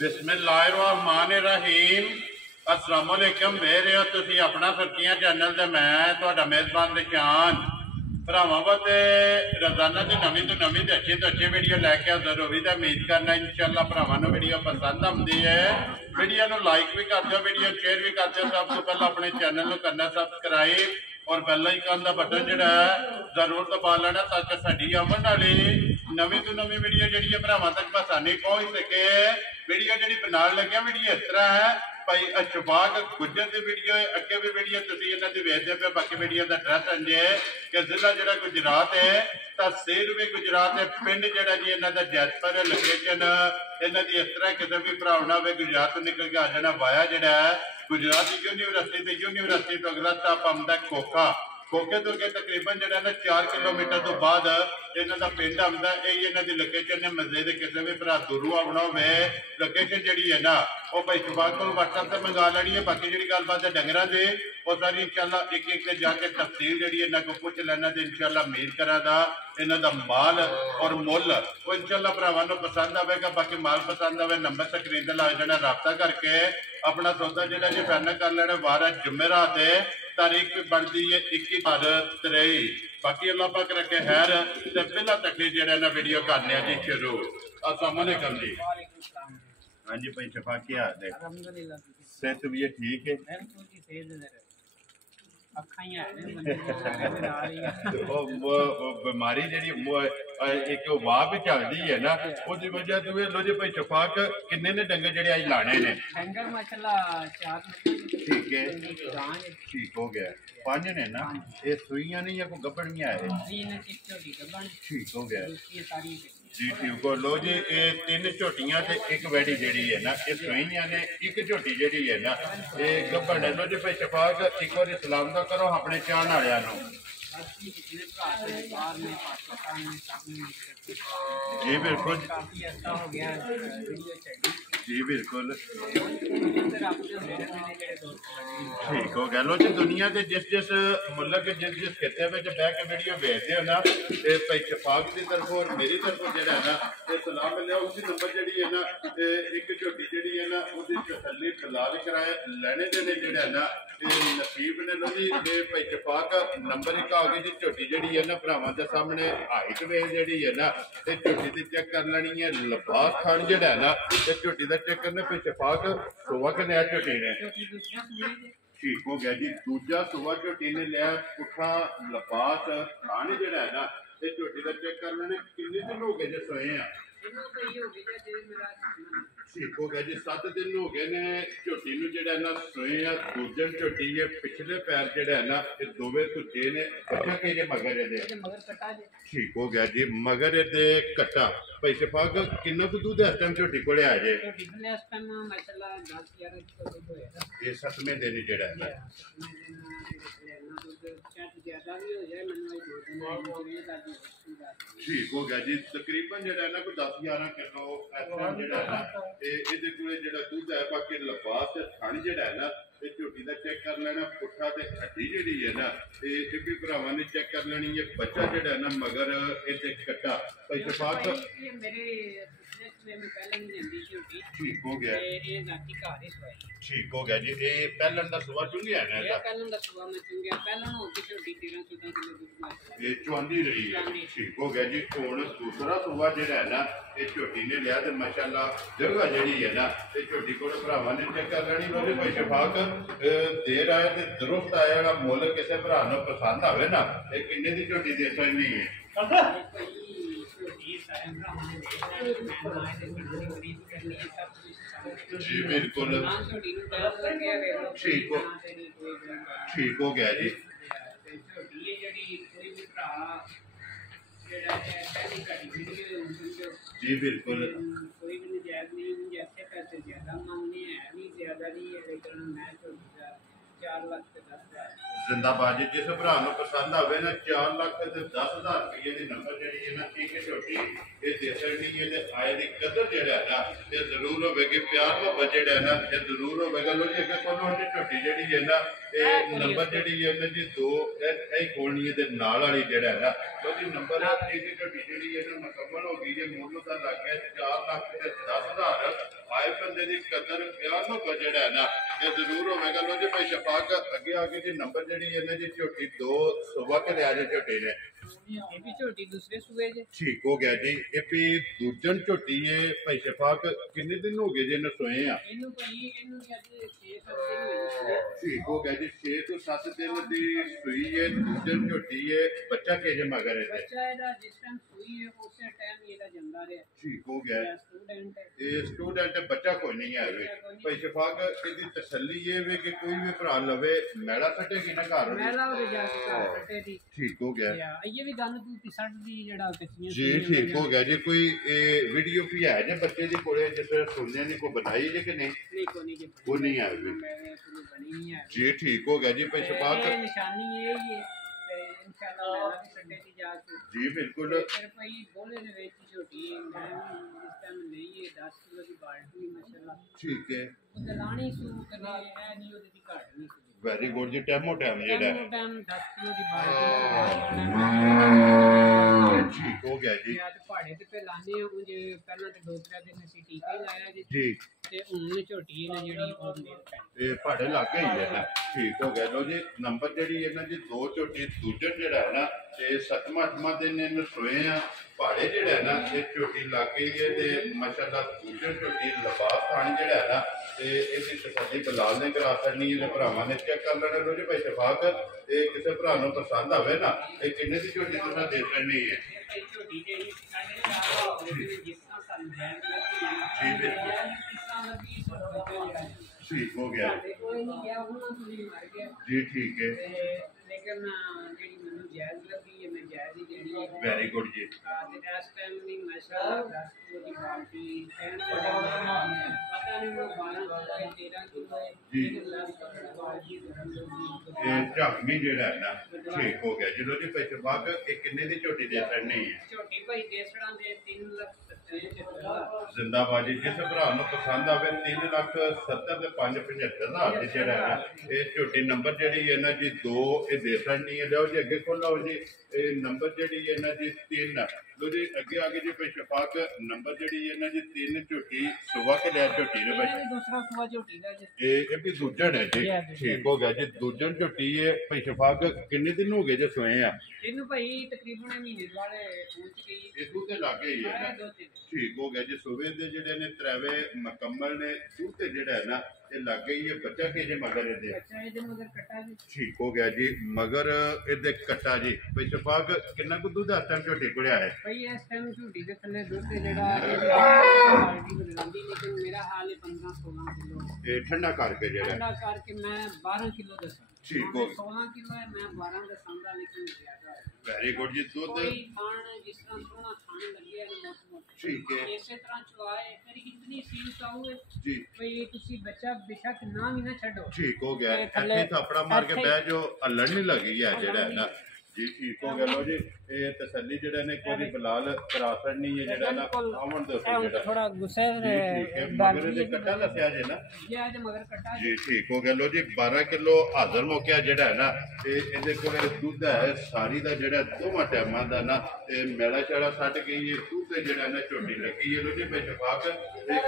बिस्मिल्लाहिर्रहमानिर्रहीम अस्सलाम वालेकुम मेरे हो तुसी अपना सुर्खियां चैनल ते मैं तुहाडा मेज़बान ज़ीशान भरावां वास्ते रोज़ाना दी नवीं तो नवीं ते अच्छी वीडियो लैके हाज़र होई ते उम्मीद करना इंशाअल्लाह भरावां नूं वीडियो पसंद आउंदी है। वीडियो नूं लाइक भी कर दिओ, वीडियो शेयर भी कर दिओ। सब तो पहले अपने चैनल नूं करना सबसक्राइब और बेल आइकन का बटन जिहड़ा है जरूर दबा लेना ताकि साडी आवन वाली नवीं तो नवीं वीडियो जिहड़ी है भरावां तक आसानी पहुंच सके। वीडियो जिहड़ी बनाउण लग्या वीडियो इस तरह है भाई इस्फaq गुज्जर की वीडियो है। अगे भी वीडियो तुसीं इन्हां दी वेखदे पे, बाकी वीडियो का एड्रैस इंजे कि जिला जिहड़ा गुजरात है, तहसील भी गुजरात है, पिंड जिहड़ा जी इन्हां दा जैसपुर लोकेशन। इन्हां दी इस तरह किसी भी भराव ना होवे गुजरात तो निकल के आ जाना वाया जिहड़ा है गुजरात यूनिवर्सिटी ते यूनिवर्सिटी तो अगला स्टाप आउंदा खोखा। खोखे तो अगे तकरीबन जो 4 किलोमीटर तो बाद इन्हों का पिंड आउंदा। यही इन्हों की लोकेशन है। मजे किसी भी भरा दूरों आना हो लोकेशन जी है ना वो भाई इस्फaq को व्हाट्सएप से मंगा लेनी है। बाकी जी गलबात है डंगर की वो सारी इंशाल्लाह एक एक जाके तफसील जी इन्हों को पुछ लेना तो इंशाल्लाह उम्मीद करा इन्हों का माल और मुल वो इंशाल्लाह भरावां नूं पसंद आएगा। बाकी माल पसंद आए नंबर स्क्रीन पर ला जाना, रबता करके अपना सौदा जो जी फाइनल कर लेना। 12 जुमेरात है, तारीख भी बनती है 21/23। बाकी अल्लाह पाक रखे खैर ते पहला तकलीफ जेड़ा ना वीडियो करने जी शुरू। अस्सलाम वालेकुम जी। हाँ जी भाई इस्फaq क्या हाल है? सेहत भी है ठीक है? बीमारी जी एक वाह भी चलती है ना उसकी वजह तो लो जी भाई इस्फaq किन्ने ने डंगर जेडे अज लाने ने? ठीक है, ठीक हो गया। 5 ने ना ये सुईयां नहीं या कोई गब्बन नहीं आए? ठीक हो गया जी, ठीक हो। लो जी ये 3 झोटियां ते एक वैडी जेडी है ना ये सुईयां ने, एक झोटी जेडी है ना ये गब्बन है। लो जी भाई इस्फaq एक बार सलाम तो करो अपने चाहण वालियां नूं। जी बिल्कुल जी बिल्कुल ठीक हो गया। लो जी दुनिया के जिस मुल्क जिस खिते में बह के वीडियो भेजते हो ना तो भाई इस्फaq की तरफ और मेरी तरफ जो है ना ये सलाम मिले। उसी नंबर जी है ना एक झोटी जी है ना वो तसली फिलहाल कराए लेने देने जोड़े है ना नसीब ने। लो जी भाई इस्फaq नंबर एक आ गई जी झोटी जी है ना भरावां के सामने हाइट वे जी है ना झोटी की चेक कर लेनी है। लिबास खान जो है ना झोटी का चेक करना भाई इस्फaq सोवा के लिया झोटी ने? ठीक हो गया जी, दूजा सुबह झोटी ने लिया पुठा लिबास खान जो है ना झोटी का चेक कर लेने। कितने दिन हो गए जो सोए हैं? ठीक हो गया जी, 7 दिन हो गए ने झोटी नूं जिहड़ा ना सोए आ। दूजे झोटी है पिछले पैर जिहड़ा है ना ये दोवे तुजे ने कट्टा के जे मगर दे। ठीक हो गया जी, मगर दे कट्टा। भाई इस्फaq किन्ना कुछ दूध इस टाइम झोटी कोले आ जाए? ये 7वें दिन जिहड़ा है ना ठीक हो गया जी, तकरीबन जो है ना कोई 10-11 किलो जो है ना ये दूध है। बाकी लिबास थन जो है ना झोटी का चेक कर लेना। पुट्ठा ते हड्डी जी है ना ये भी भरावां ने चेक कर लेनी है। बच्चा जो है ना मगर ये कट्टा भाई इस्फaq ठीक हो गया। ठीक हो गया जी, ये पहलन का सुबह चुंगिया है ना ये चुआंदी रही है। ठीक हो गया जी, हुण दूसरा सुबह जो है ना ये झोटी ने लिया तो माशाअल्लाह जगह जी है ना ये झोटी को भरावां ने चेक कर लेनी। लो भाई इस्फaq देर आए तो दुरुस्त आया मुल किसी भरा नूं पसंद आवे ना ये किन्ने की झोटी दे सकनी है? जी बिल्कुल ठीक हो गया जी। जी बिल्कुल जिंदाबाद जी, जिस भरा नूं पसंद आवे ना 4,10,000 रुपये की नंबर जी है ना ठीक है झोटी ये दे सकनी है। आए की कदर जो है ना ये जरूर होगी, प्यार मोहब्बत जो है ना ये जरूर होगा। लो जी अगर कोई झोटी जी है ना ये नंबर जी है ना जी 2 खोलनी है नाल वाली जो है ना लो जी नंबर एक झोटी जी है ना मुकम्मल हो गई है। मुल का लग गया 4,10,000 आए बंदे बंदे की कदर प्यार मुहब्बत जिहड़ा है ना ये जरूर होगा। लो जी भाई शफाक अगे आगे जी नंबर जी इन्हें जी झोटी 2 सुबह के लिया जी झोटी ने झोटी दूसरे सूबे जे ठीक हो गया जी। ये भी दूजन झोटी है भाई शफाक किन्ने दिन हो गए जी इन्हें सोए हैं? ठीक हो गया जी 6 तो 7 दिन की सुई है दूजन झोटी है। बच्चा के जे मगर है ठीक हो गया। ये स्टूडेंट बच्चा कोई नहीं है भाई शफाक इसकी तसल्ली ये वे कि कोई भी भरा लवे मैला सटेगी ना घर ठीक हो गया जी। ठीक हो गया जी। कोई वीडियो भी है जे बच्चे दी कोले जिस सुनने ने को बताई जे कि नहीं वो नहीं है जी। ठीक हो गया जी भाई शफाक जी बिल्कुल ठीक है वेरी गुड जी। टाइमो टाइम ठीक हो गया जी। पहाड़े ते पे लाने पहला ते 2-3 दिन असी टीका ही लाया जी ते हुन झोटी है जेडी पहाड़े लागे ही है ना ठीक हो गया। लो जी नंबर जेडी है ना जी 2 झोटी दूजन जेड़ा है ना ते 7वां 8वां दिन इन सोए हैं पहाड़े जेड़ा है ना ये झोटी लागे ही है ते माशाल्लाह दूजन झोटी लबास पानी जेड़ा है ना ते इसदी तसल्ली बिलाल ने करा करनी है भरावां ने चेक कर लेना। लो जी भाई शफाक ये किसी भरा नूं पसंद आवे ना ये किन्ने दी झोटी तुसां दे सकनी है ठीक हो गया जी। ठीक है वेरी गुड जी। झाकमी जेड़ा है ना ठीक हो गया। जो जी भाई शफाक किन्ने दी झोटी दे सकनी है जिंदाबाद जी। जिस भरा पसंद आवे 3,70,000 5,75,000 की जेड़ा है ये झोटी नंबर जी है ना जी 2 ये दे सकनी है। लो जी अगे खोलो जी नंबर जी है ना जी 3 लो जी अगे आगे जी भाई शफाक नंबर जी है ना जी 3 झोटी सुबह के लिया झोटी ने भाई दूसरा सुबह झोटी दा ये भी दूजन है जी ठीक हो गया जी। दूजन झोटी है भाई शफाक किन्ने दिन हो गए जो सोए हैं इनू भाई तकरीबन महीने वाले पहुंच गई ये दूध लागे ही है ना ठीक हो गया जी। सुबह दे जेडे ने त्रैवे मुकम्मल ने दूध जेड़ा है ना ये लागे ही है बच्चा के जे मगर ठीक हो गया जी। मगर इहदे कट्टा जी भाई शफाक कितना को दूध इस टाइम झोटी को है भाई इस टाइम झोटी दे थल्ले दूध जेड़ा बाल्टी बदलांदी लेकिन मेरा हाल है 15-16 किलो ये ठंडा करके जेड़ा ठंडा करके मैं 12 किलो दसा ठीक हो 16 किलो है मैं 12 दसांगा लेकिन ज्यादा है वेरी गुड जी। दूध खान जिस तरह सोना खाने लगे है मौसम ठीक है इसी तरह चुआए फिर इतनी सील चाहूए जी भाई तुसी बच्चा बेशक ना भी ना छड़ो ठीक हो गया। ऐसे थपड़ा मार के बह जो हल्लण नहीं लगी है जेड़ा है ना जी ठीक हो गया। लो जी ये तसल्ली जेड़ा ने कोई बिलाल करा सकनी है जेड़ा ना आवन दो जेड़ा थोड़ा गुस्से ठीक है मगर दे कट्टा दसया जे ना ये आज मगर कट्टा जी ठीक हो गया। लो जी 12 किलो हाजर मौका जेड़ा है ना ते इहदे कोल दूध है सारी दा जेड़ा दोवां टाइमां दा ना ते मेला छड़ा सट गई है दूध जेड़ा ना झोटी लगी है। लो जी भाई शफाक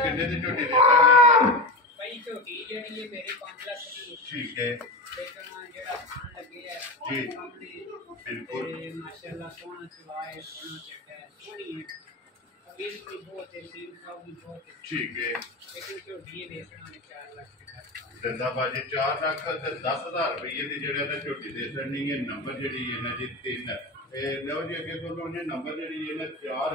किन्ने दी झोटी दे सकनी भाई झोटी जेड़ी है मेरे 5 लाख की ठीक है लेकिन जेड़ा खान लगे है जी बिल्कुल माशाल्लाह सोना चुआए सोना चटा है सोनी है अभी भी बहुत है सील का भी बहुत है ठीक है लेकिन झोटी बेचना 4 लाख जिंदाबाद जी। 4 लाख ते 10,000 रुपये की जेड़ा ना झोटी दे सकनी है। नंबर जी है ना जी 3 लो जी अगे बोलो ने नंबर जी है ना 4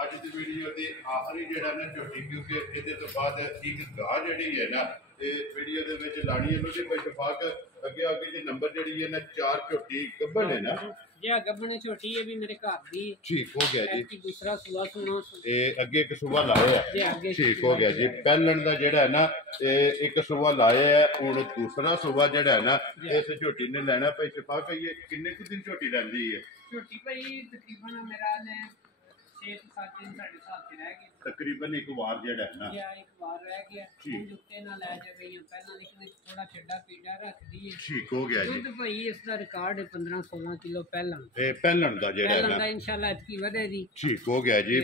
अज की वीडियो की आखिरी जेड़ा ना झोटी क्योंकि ये तो बाद एक गाह जी है ना वीडियो के लानी है। लो जी भाई शफाक अगे आगे जी नंबर जी है ना 4 झोटी गब्बन है ना जी गब्बन छोटी है भी मेरे घर दी ठीक हो गया जी। दूसरा सुबह सुनो अगे एक सुबह लाए है ठीक हो गया जी। पहलन का जेड़ा है ना एक सुबह लाए है हुण दूसरा सुबह जेड़ा है ना इस झोटी ने लेना भाई शफाक ये किन्ने कुछ दिन झोटी लैंदी है झोटी भाई तकरीबन मेरा ने 6-7 दिन साढ़े 7 रह गए तकरीबन एक बार जेड़ा है ना एक बार रह गया जुत्ते ना ले जावे पहला लेकिन थोड़ा थोड़ा छड्डा पीड़ा रखदी है। ठीक हो गया जी। दुध भाई इसका रिकॉर्ड है 15-16 किलो पहला पहलन दा जेड़ा पहलन दा इंशाल्लाह इतकी वधेगी। ठीक हो गया जी।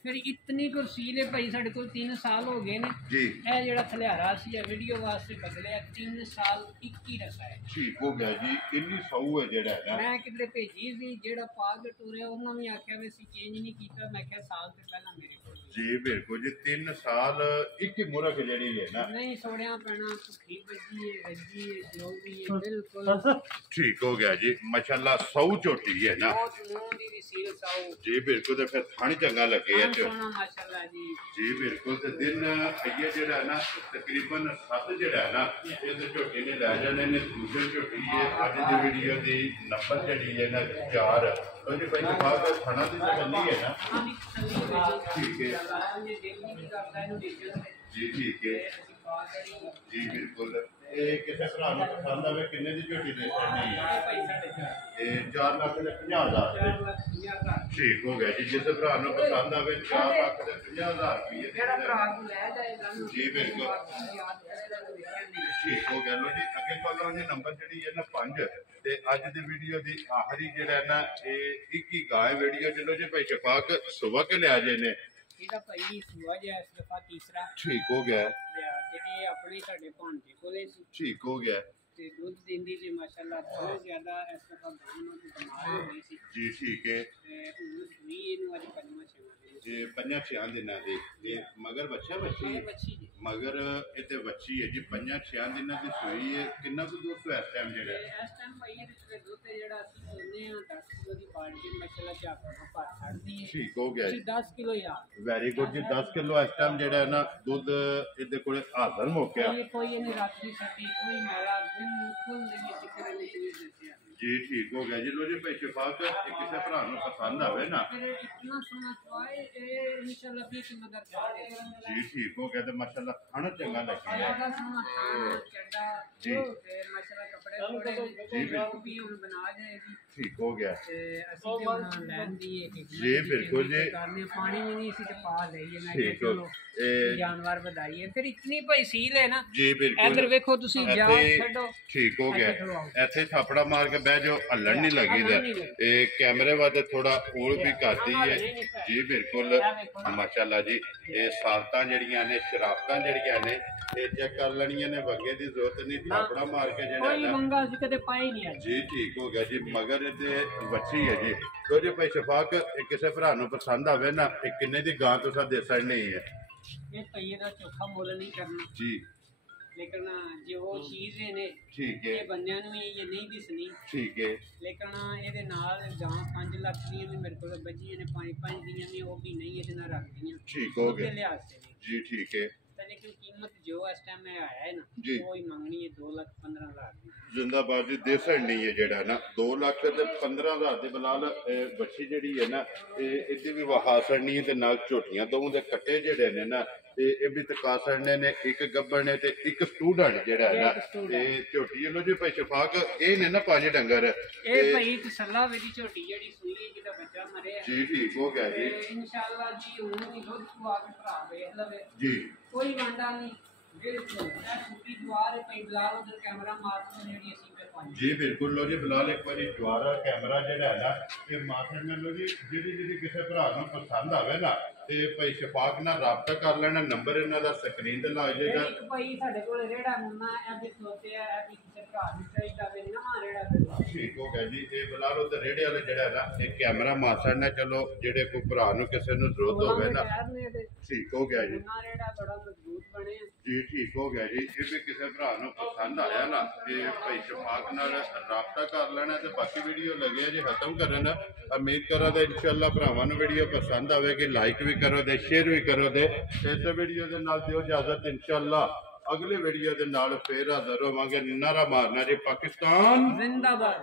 फिर इतनी को सील है भाई साढ़े को 3 साल हो गए ने जी। ए जेड़ा थलियारा सी वीडियो वास्ते बदले 3 साल 21 रखा है। ठीक हो गया जी। इन्नी सौ है जेड़ा है ना मैं किधरे भेजी सी जेड़ा पाग टूरे उन्होंने भी आख्या वे सी चेंज नहीं कीता। मैं क्या साल से पहला मेरे को जी बिल्कुल जी 3 साल 21 मुरक जेड़ी है ना नहीं सोड़िया पैना भुखी बजी है रजी है जो भी है बिल्कुल ठीक हो गया जी। माशाल्लाह सौ झोटी है ना जी बिल्कुल। तो फिर थानी चंगा लगे है माशाल्लाह जी। जी बिल्कुल। तो दिन ये जेड़ा है ना तकरीबन 7 जेड़ा है ना इस झोटी ने लै जाने ने दूसरी झोटी है अज दी वीडियो दी नंबर जेड़ी है ना 4 तो जी भाई बात थाना दी तसल्ली है ना ठीक है जी ठीक है जी बिल्कुल। किसी भरा पसंद आवे किन्ने दी झोटी दे छड़नी है 4,50,000 ठीक हो गया जी। जिस भरा पसंद आवे 4,50,000 रुपये जी बिल्कुल ठीक हो गया। लो जी अगे कॉलों ने नंबर जी है ना 5 ते अज दी वीडियो दी आखिरी जेड़ा है ना ये 21 गाय वीडियो चलो जी भाई शफाक सुबह के लिया जे ने ठीक हो गया ठीक हो गया दूध देंदी जी माशाल्लाह बहुत ज्यादा ऐसा जी ठीक है जी 5-6 दिन दे मगर बच्चा बच्ची मगर इते बच्ची है जी 5-6 दिन की सूई है कितना को दूध तो इस टाइम जेड़ा इस टाइम भाई इसके दूध जेड़ा ਅਸੀਂ सोने हैं 10 किलो की बाल्टी माशाल्लाह चाका पर छड़दी है ठीक हो गया 10 किलो यार वेरी गुड जी 10 किलो इस टाइम जेड़ा है ना दूध इदे कोले हाजिर हो गया कोई नहीं राती सटी कोई मेरा बिल्कुल नहीं जिक्र नहीं जी ठीक हो गया जी। लो जी भाई शफाक किसी भरा पसंद आवे ना इतना सोना चवाए इंशाल्लाह भी मदद जी ठीक हो गया। तो माशाल्लाह खाना चंगा लगे जी माशाल्लाह कपड़े जी भी हम बना जाएगी ठीक हो गया जी बिल्कुल जी पानी भी नहीं सी पा लईए जानवर बताइए फिर इतनी भाई सील है ना जी बिल्कुल इधर देखो तुसी जाओ छड्डो ठीक हो गया। ऐसे थापड़ा मार के बह जाओ हलन नहीं लगी कैमरे वास्ते थोड़ा ओल भी करती है जी बिल्कुल माशाल्लाह जी। ये सालतां जड़ियां ने शराबतां जड़ियां ने चेक कर लेनियां ने वगे की जरूरत नहीं थापड़ा मार के जेड़ा जी ठीक हो गया जी। मगर ये बच्ची है जी। तो जी भाई शफाक किसी भरा पसंद आवे ना किन्ने दी गां तुसा दे सकनी है ये भैया दा चोखा मुल नहीं करना जी लेकिन जो वो चीज है ने ठीक है ये बंदियां नु ये नहीं दिसनी ठीक है लेकिन ਇਹਦੇ ਨਾਲ ਗਾਂ 5 ਲੱਖ ਦੀਆਂ ਵੀ ਮੇਰੇ ਕੋਲ ਬੱਜੀਆਂ ਨੇ 5-5 ਦੀਆਂ ਵੀ ਉਹ ਵੀ ਨਹੀਂ ਇਹਦੇ ਨਾਲ ਰੱਖਦੀਆਂ ठीक हो गया जी ठीक है। लेकिन कीमत जो इस टाइम में आया है ना जी वो ही मांगनी है 2,15,000 जिंदाबाद जी देसन नहीं है जेड़ा ना 2,15,000 दी बलाल बच्ची जेड़ी है ना इहदी भी वहासण नहीं ते नाल झोटियां दोवां दे कट्टे जेड़े ने ना ये भी तकासरने ने एक गब्बन ने ते एक स्टूडेंट जेड़ा है ना ते झोटी लो जी भाई शफाक ए ने ना 5 डंगर ए भाई तसल्ला मेरी झोटी जेड़ी सुई है जिदा बच्चा मरे है जी ठीक हो गया जी इंशाल्लाह जी हुन दी दुध को आके भरा देख लवे जी कोई वांडा नहीं बिल्कुल ए छुट्टी द्वार है भाई बिलाल उधर कैमरा मार के जेड़ी ਅਸੀਂ जी बिल्कुल। लो जी बिलाल एक बार द्वारा कैमरा जेड़ा है ना ये माथे में लो जी जी किसी भरा पसंद आवे ना ते भाई शफाक ना राबता कर लेना नंबर इन्हां दा स्क्रीन ते लग जाएगा भाई साडे कोल रेड़ा मुन्ना ए भी सोते है ए भी किसी भरा नु चाहिदा वे ना रेड़ा ठीक हो गया जी। ये बिलाल उधर रेड़े वाले जेड़ा है ना ये कैमरा मार सकना चलो जेड़े कोई भरा नु किसी नु जरूरत होवे ना ठीक हो गया जी रेड़ा बड़ा मजबूत बने जी ठीक हो गया जी। ये भी किसी भरा नु पसंद आया ना ते भाई शफाक राबता कर लेना तो बाकी वीडियो लगे जी खत्म करना उम्मीद करो तो इंशाल्लाह भरावां नूं वीडियो पसंद आएगी लाइक भी करो दे शेयर भी करो दे इस वीडियो के नाल दिओ इजाजत इंशाल्लाह अगले वीडियो के नाल फिर हाजिर होवांगे नारा मारना जी पाकिस्तान जिंदाबाद।